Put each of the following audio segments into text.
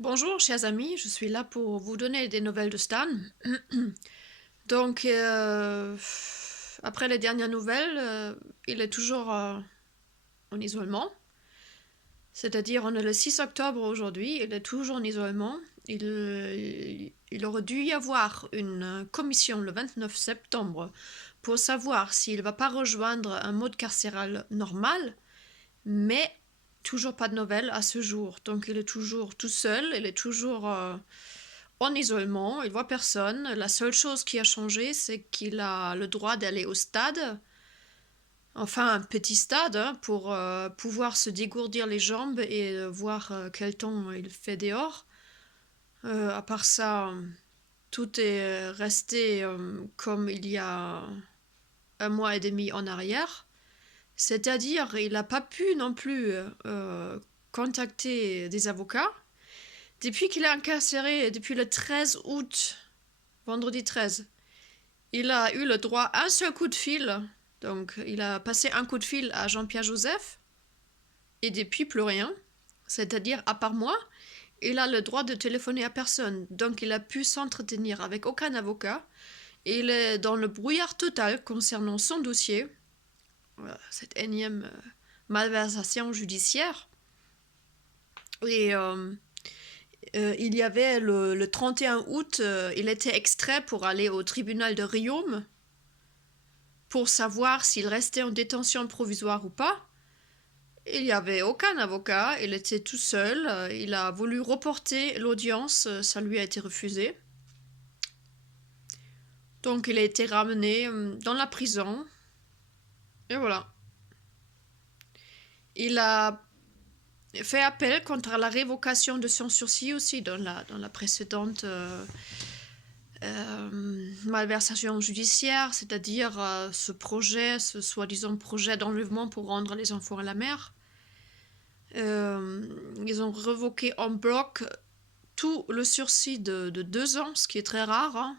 Bonjour, chers amis, je suis là pour vous donner des nouvelles de Stan. Donc, après les dernières nouvelles, il est toujours en isolement. C'est-à-dire, on est le 6 octobre aujourd'hui, il est toujours en isolement. Il aurait dû y avoir une commission le 29 septembre pour savoir s'il ne va pas rejoindre un mode carcéral normal, mais toujours pas de nouvelles à ce jour. Donc, il est toujours tout seul, il est toujours en isolement, il voit personne. La seule chose qui a changé, c'est qu'il a le droit d'aller au stade, enfin un petit stade, hein, pour pouvoir se dégourdir les jambes et voir quel temps il fait dehors. À part ça, tout est resté comme il y a un mois et demi en arrière. C'est-à-dire, il n'a pas pu non plus contacter des avocats. Depuis qu'il est incarcéré, depuis le 13 août, vendredi 13, il a eu le droit à un seul coup de fil. Donc, il a passé un coup de fil à Jean-Pierre Joseph et depuis plus rien. C'est-à-dire, à part moi, il a le droit de téléphoner à personne. Donc, il a pu s'entretenir avec aucun avocat. Et il est dans le brouillard total concernant son dossier, cette énième malversation judiciaire. Et il y avait le 31 août, il était extrait pour aller au tribunal de Riom pour savoir s'il restait en détention provisoire ou pas. Il n'y avait aucun avocat, il était tout seul, il a voulu reporter l'audience, ça lui a été refusé. Donc il a été ramené dans la prison, et voilà. Il a fait appel contre la révocation de son sursis aussi dans la précédente malversation judiciaire, c'est-à-dire ce soi-disant projet d'enlèvement pour rendre les enfants à la mer. Ils ont révoqué en bloc tout le sursis de 2 ans, ce qui est très rare. Hein.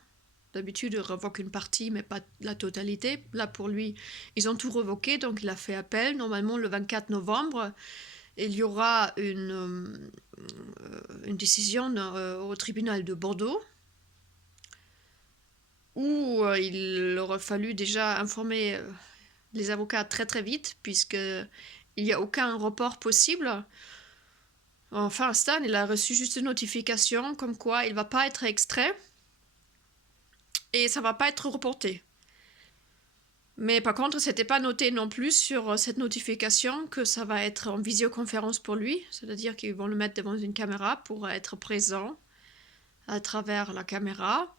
D'habitude, ils révoquent une partie, mais pas la totalité. Là, pour lui, ils ont tout révoqué, donc il a fait appel. Normalement, le 24 novembre, il y aura une décision au tribunal de Bordeaux, où il aurait fallu déjà informer les avocats très très vite, puisqu'il n'y a aucun report possible. Enfin, Stan, il a reçu juste une notification comme quoi il ne va pas être extrait et ça ne va pas être reporté. Mais par contre, c'était pas noté non plus sur cette notification que ça va être en visioconférence pour lui, c'est-à-dire qu'ils vont le mettre devant une caméra pour être présent à travers la caméra.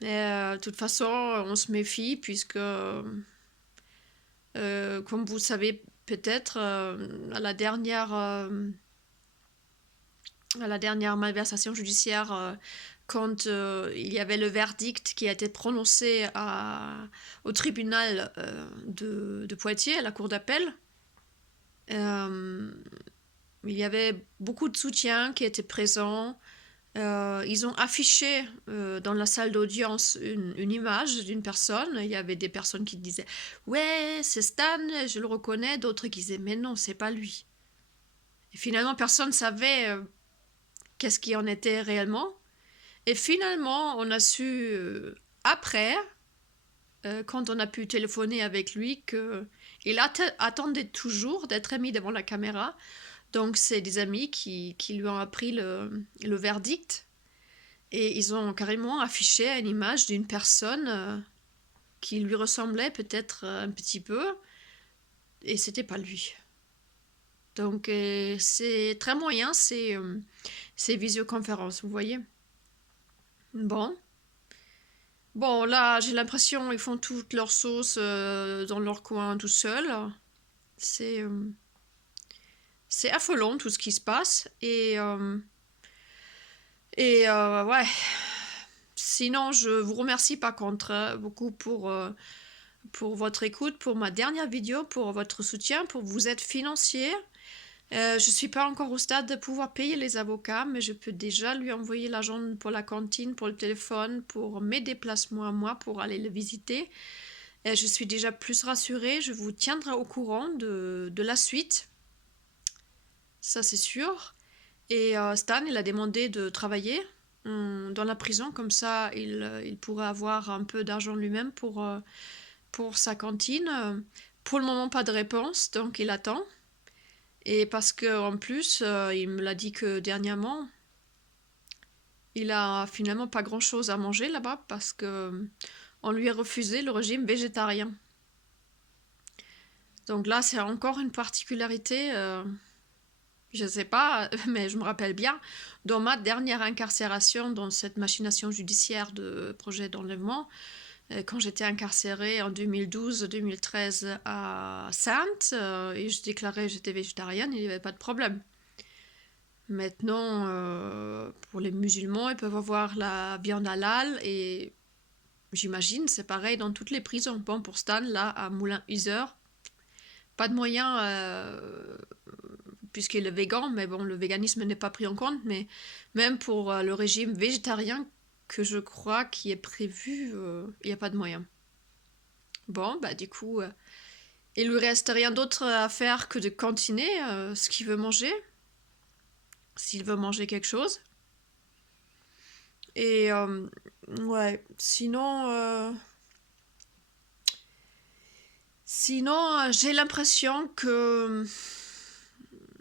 Et de toute façon, on se méfie puisque, comme vous savez peut-être, à la dernière malversation judiciaire, quand il y avait le verdict qui a été prononcé au tribunal de Poitiers, à la cour d'appel, il y avait beaucoup de soutien qui était présent. Ils ont affiché dans la salle d'audience une image d'une personne. Il y avait des personnes qui disaient « Ouais, c'est Stan, je le reconnais », d'autres qui disaient « Mais non, c'est pas lui ». Et finalement, personne ne savait qu'est-ce qui en était réellement. Et finalement, on a su après, quand on a pu téléphoner avec lui, qu'il attendait toujours d'être mis devant la caméra. Donc, c'est des amis qui lui ont appris le verdict. Et ils ont carrément affiché une image d'une personne qui lui ressemblait peut-être un petit peu. Et c'était pas lui. Donc, c'est très moyen, ces visioconférences, vous voyez. Bon. Bon, là, j'ai l'impression qu'ils font toute leur sauce dans leur coin tout seuls. C'est euh, c'est affolant tout ce qui se passe. Et ouais. Sinon, je vous remercie par contre beaucoup pour votre écoute, pour ma dernière vidéo, pour votre soutien, pour vous aide financier. Je ne suis pas encore au stade de pouvoir payer les avocats, mais je peux déjà lui envoyer l'argent pour la cantine, pour le téléphone, pour mes déplacements à moi, pour aller le visiter. Et je suis déjà plus rassurée, je vous tiendrai au courant de la suite, ça c'est sûr. Et Stan, il a demandé de travailler dans la prison, comme ça il pourrait avoir un peu d'argent lui-même pour sa cantine. Pour le moment, pas de réponse, donc il attend. Et parce que en plus, il me l'a dit que dernièrement, il a finalement pas grand-chose à manger là-bas parce que on lui a refusé le régime végétarien. Donc là, c'est encore une particularité. Je ne sais pas, mais je me rappelle bien, dans ma dernière incarcération, dans cette machination judiciaire de projet d'enlèvement, quand j'étais incarcérée en 2012-2013 à Sainte, et je déclarais que j'étais végétarienne, il n'y avait pas de problème. Maintenant, pour les musulmans, ils peuvent avoir la viande halal et j'imagine c'est pareil dans toutes les prisons. Bon, pour Stan, là, à Moulin-User, pas de moyen, puisqu'il est végan, mais bon, le véganisme n'est pas pris en compte, mais même pour le régime végétarien que je crois qui est prévu, il n'y a pas de moyen. Bon, bah du coup, il lui reste rien d'autre à faire que de cantiner ce qu'il veut manger, s'il veut manger quelque chose. Et ouais, sinon, j'ai l'impression que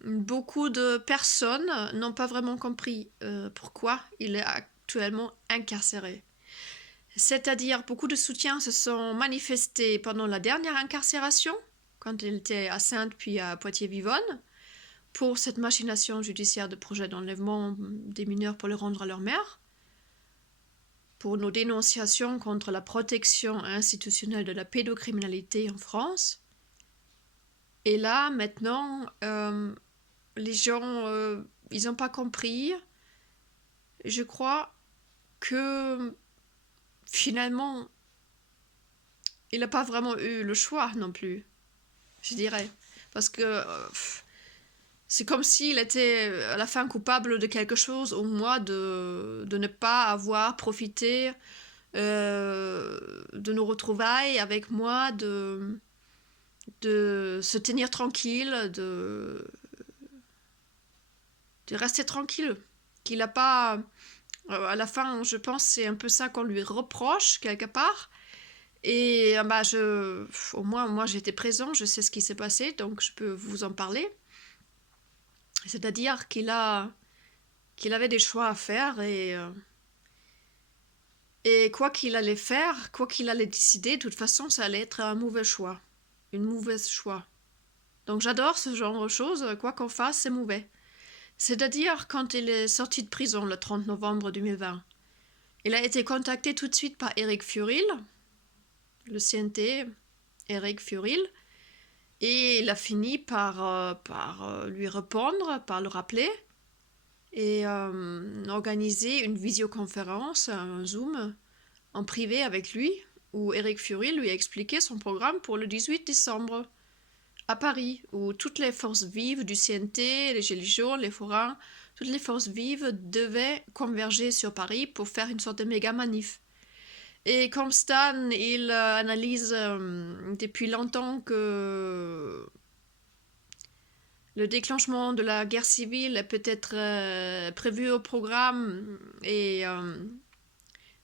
beaucoup de personnes n'ont pas vraiment compris pourquoi il est actuellement incarcéré. C'est-à-dire, beaucoup de soutiens se sont manifestés pendant la dernière incarcération, quand il était à Sainte puis à Poitiers-Vivonne, pour cette machination judiciaire de projet d'enlèvement des mineurs pour les rendre à leur mère, pour nos dénonciations contre la protection institutionnelle de la pédocriminalité en France. Et là, maintenant, les gens, ils n'ont pas compris. Je crois que finalement, il n'a pas vraiment eu le choix non plus, je dirais. Parce que c'est comme s'il était à la fin coupable de quelque chose, au moins de ne pas avoir profité de nos retrouvailles avec moi, de se tenir tranquille, de rester tranquille. Qu'il n'a pas... à la fin, je pense c'est un peu ça qu'on lui reproche, quelque part. Et bah, au moins, moi, j'étais présent, je sais ce qui s'est passé, donc je peux vous en parler. C'est-à-dire qu'il avait des choix à faire et quoi qu'il allait faire, quoi qu'il allait décider, de toute façon, ça allait être un mauvais choix. Une mauvaise choix. Donc j'adore ce genre de choses, quoi qu'on fasse, c'est mauvais. C'est-à-dire, quand il est sorti de prison le 30 novembre 2020, il a été contacté tout de suite par Eric Furil, le CNT, Eric Furil, et il a fini par lui répondre, par le rappeler, et organiser une visioconférence, un Zoom, en privé avec lui, où Eric Furil lui a expliqué son programme pour le 18 décembre à Paris, où toutes les forces vives du CNT, les Gilets jaunes, les forains, toutes les forces vives devaient converger sur Paris pour faire une sorte de méga manif. Et comme Stan, il analyse depuis longtemps que le déclenchement de la guerre civile est peut-être prévu au programme et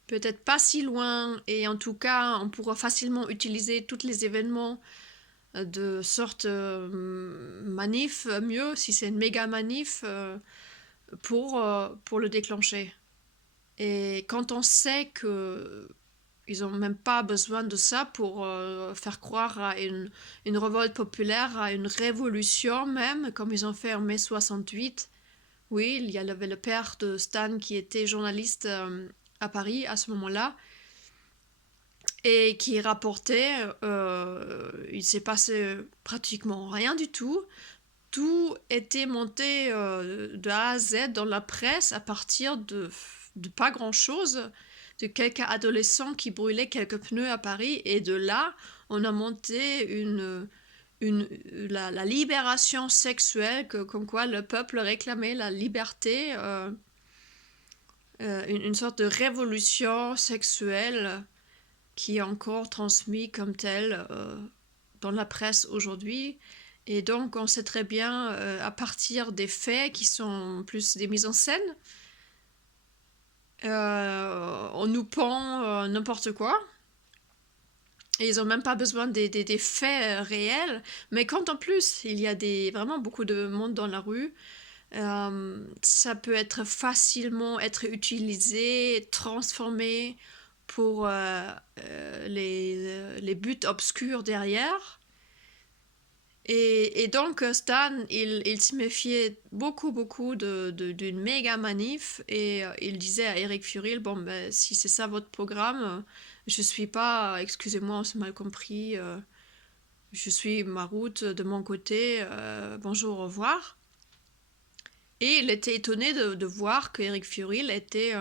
peut-être pas si loin, et en tout cas, on pourra facilement utiliser tous les événements de sorte manif, mieux si c'est une méga manif pour le déclencher. Et quand on sait que ils n'ont même pas besoin de ça pour faire croire à une révolte populaire, à une révolution même, comme ils ont fait en mai 68. Oui, il y avait le père de Stan qui était journaliste à Paris à ce moment-là et qui rapportait, il s'est passé pratiquement rien du tout. Tout était monté de A à Z dans la presse à partir de pas grand-chose, de quelques adolescents qui brûlaient quelques pneus à Paris, et de là, on a monté la libération sexuelle, comme quoi le peuple réclamait la liberté, une sorte de révolution sexuelle qui est encore transmise comme telle dans la presse aujourd'hui. Et donc, on sait très bien, à partir des faits qui sont plus des mises en scène, on nous pend n'importe quoi. Et ils n'ont même pas besoin des faits réels. Mais quand en plus, il y a vraiment beaucoup de monde dans la rue, ça peut être facilement être utilisé, transformé pour les buts obscurs derrière. Et donc Stan, il se méfiait beaucoup d'une méga manif et il disait à Eric Furil, bon ben si c'est ça votre programme, je suis pas, excusez-moi, on s'est mal compris, je suis ma route de mon côté, bonjour, au revoir. Et il était étonné de voir que Eric Furil était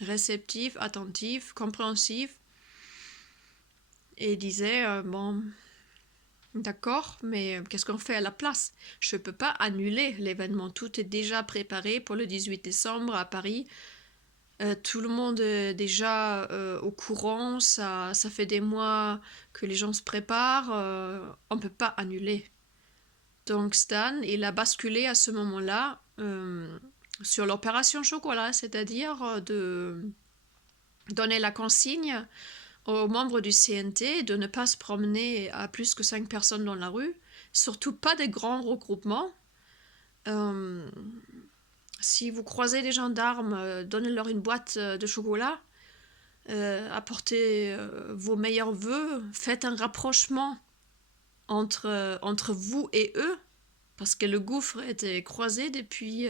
réceptif, attentif, compréhensif et disait, bon, d'accord, mais qu'est-ce qu'on fait à la place? Je ne peux pas annuler l'événement. Tout est déjà préparé pour le 18 décembre à Paris. Tout le monde est déjà au courant. Ça fait des mois que les gens se préparent. On ne peut pas annuler. Donc Stan, il a basculé à ce moment-là sur l'opération chocolat, c'est-à-dire de donner la consigne aux membres du CNT de ne pas se promener à plus que 5 personnes dans la rue, surtout pas des grands regroupements. Euh, si vous croisez des gendarmes, donnez-leur une boîte de chocolat, apportez vos meilleurs vœux, faites un rapprochement entre vous et eux, parce que le gouffre était croisé depuis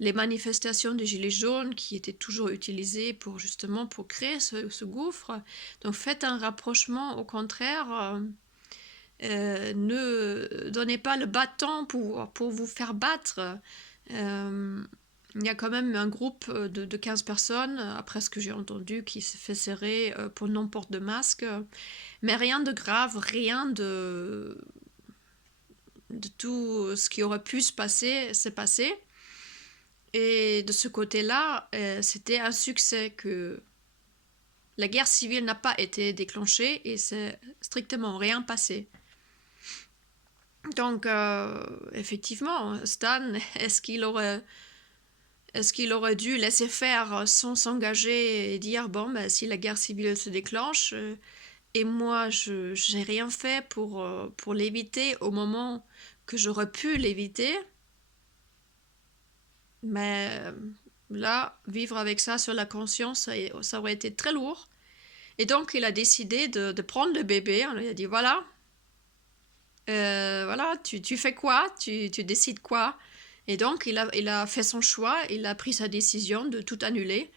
les manifestations des Gilets jaunes qui étaient toujours utilisées justement pour créer ce gouffre. Donc faites un rapprochement, au contraire, ne donnez pas le bâton pour vous faire battre. Il y a quand même un groupe de 15 personnes, après ce que j'ai entendu, qui s'est fait serrer pour non-port de masque. Mais rien de grave, rien de tout ce qui aurait pu se passer, s'est passé. Et de ce côté-là, c'était un succès que la guerre civile n'a pas été déclenchée et c'est strictement rien passé. Donc, effectivement, Stan, est-ce qu'il aurait dû laisser faire sans s'engager et dire, bon, ben, si la guerre civile se déclenche, et moi, je n'ai rien fait pour l'éviter au moment que j'aurais pu l'éviter, mais là, vivre avec ça sur la conscience, ça aurait été très lourd. Et donc, il a décidé de prendre le bébé. On lui a dit, voilà, tu fais quoi? Tu décides quoi? Et donc, il a fait son choix, il a pris sa décision de tout annuler,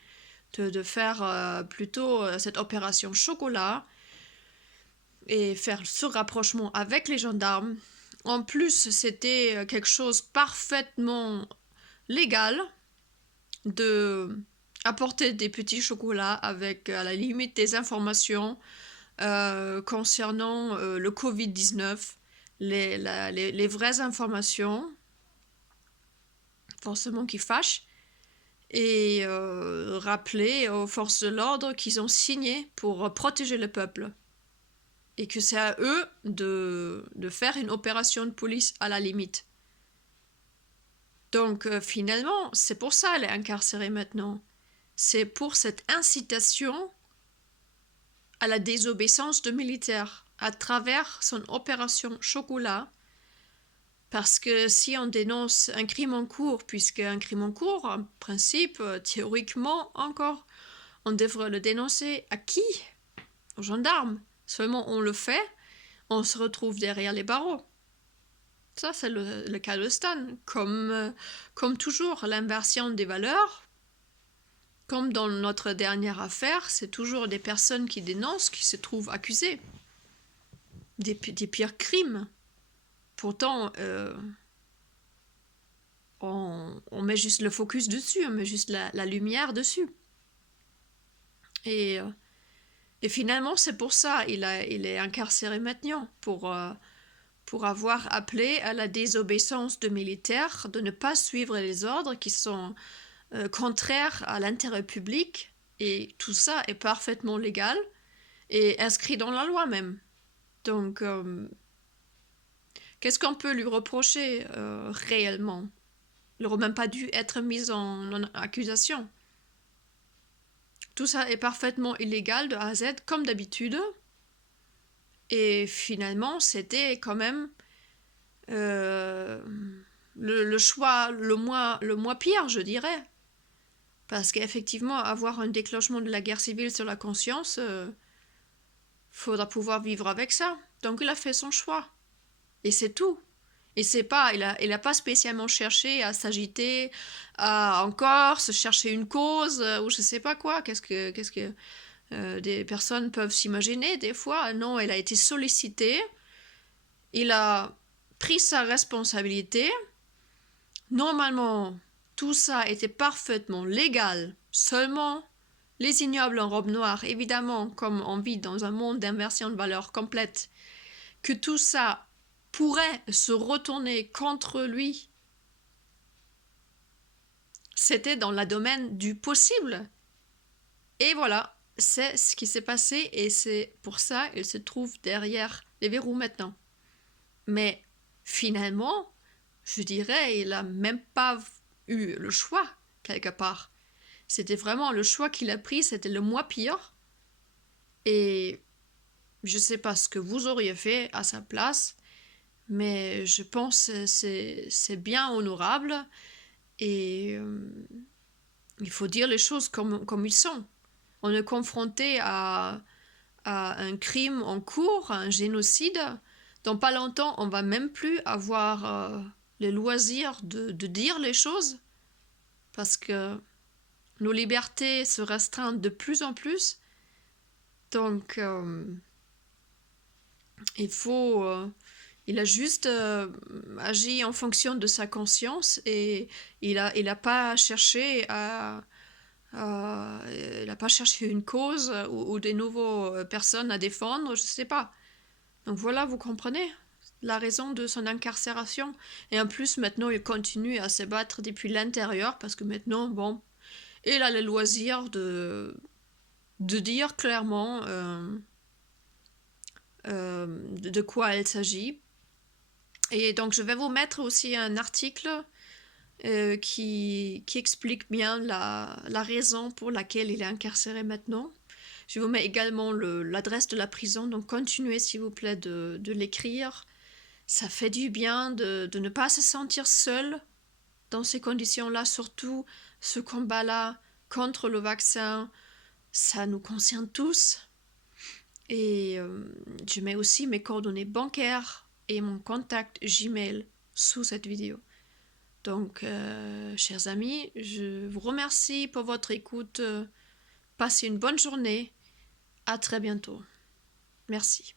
de faire plutôt cette opération chocolat et faire ce rapprochement avec les gendarmes. En plus, c'était quelque chose parfaitement légal de apporter des petits chocolats avec à la limite des informations concernant le Covid-19, les vraies informations, forcément qui fâchent, et rappeler aux forces de l'ordre qu'ils ont signé pour protéger le peuple. Et que c'est à eux de faire une opération de police à la limite. Donc finalement, c'est pour ça qu'elle est incarcérée maintenant. C'est pour cette incitation à la désobéissance de militaires à travers son opération chocolat. Parce que si on dénonce un crime en cours, puisque un crime en cours, en principe, théoriquement encore, on devrait le dénoncer à qui? Aux gendarmes. Seulement on le fait, on se retrouve derrière les barreaux. Ça, c'est le cas de Stan. Comme toujours, l'inversion des valeurs, comme dans notre dernière affaire, c'est toujours des personnes qui dénoncent qui se trouvent accusées des pires crimes. Pourtant, on met juste le focus dessus, on met juste la lumière dessus. Et finalement, c'est pour ça qu'il est incarcéré maintenant, pour avoir appelé à la désobéissance de militaires, de ne pas suivre les ordres qui sont contraires à l'intérêt public. Et tout ça est parfaitement légal et inscrit dans la loi même. Donc, Qu'est-ce qu'on peut lui reprocher réellement? Il n'aurait même pas dû être mis en accusation. Tout ça est parfaitement illégal de A à Z, comme d'habitude. Et finalement, c'était quand même euh, le choix le moins pire, je dirais. Parce qu'effectivement, avoir un déclenchement de la guerre civile sur la conscience, faudra pouvoir vivre avec ça. Donc il a fait son choix. Et c'est tout. Et c'est pas, il a pas spécialement cherché à s'agiter, à encore se chercher une cause, ou je sais pas quoi. Qu'est-ce que des personnes peuvent s'imaginer des fois? Non, il a été sollicité. Il a pris sa responsabilité. Normalement, tout ça était parfaitement légal. Seulement, les ignobles en robe noire, évidemment, comme on vit dans un monde d'inversion de valeurs complète, que tout ça pourrait se retourner contre lui. C'était dans le domaine du possible. Et voilà, c'est ce qui s'est passé et c'est pour ça qu'il se trouve derrière les verrous maintenant. Mais finalement, je dirais, il n'a même pas eu le choix, quelque part. C'était vraiment le choix qu'il a pris, c'était le moins pire. Et je ne sais pas ce que vous auriez fait à sa place, mais je pense que c'est bien honorable et il faut dire les choses comme ils sont. On est confronté à un crime en cours, un génocide. Dans pas longtemps, on va même plus avoir les loisirs de dire les choses parce que nos libertés se restreignent de plus en plus. Donc, il a juste agi en fonction de sa conscience et il a pas cherché il n'a pas cherché une cause ou des nouvelles personnes à défendre, je sais pas. Donc voilà, vous comprenez la raison de son incarcération. Et en plus, maintenant, il continue à se battre depuis l'intérieur parce que maintenant, bon, il a le loisir de dire clairement de quoi il s'agit. Et donc, je vais vous mettre aussi un article qui explique bien la raison pour laquelle il est incarcéré maintenant. Je vous mets également l'adresse de la prison, donc continuez s'il vous plaît de l'écrire. Ça fait du bien de ne pas se sentir seul dans ces conditions-là, surtout ce combat-là contre le vaccin, ça nous concerne tous. Et je mets aussi mes coordonnées bancaires et mon contact Gmail sous cette vidéo. Donc, chers amis, je vous remercie pour votre écoute. Passez une bonne journée. À très bientôt. Merci.